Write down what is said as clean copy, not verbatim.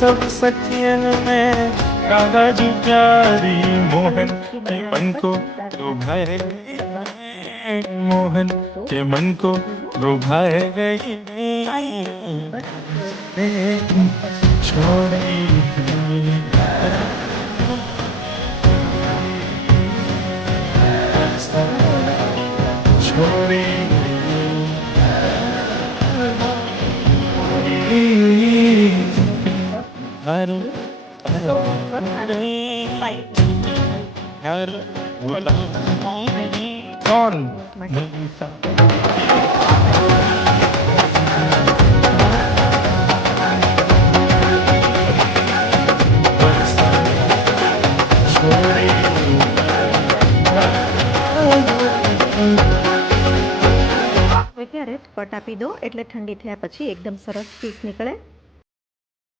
सब सखियन में कागज प्यारी मोहन के मन को लुभाए गई, मोहन के मन को लुभाए गई छोड़ी छोड़ी हर हर कौन ત્યારે કટ આપી દો એટલે ઠંડી થયા પછી એકદમ સરસ પીસ નીકળે।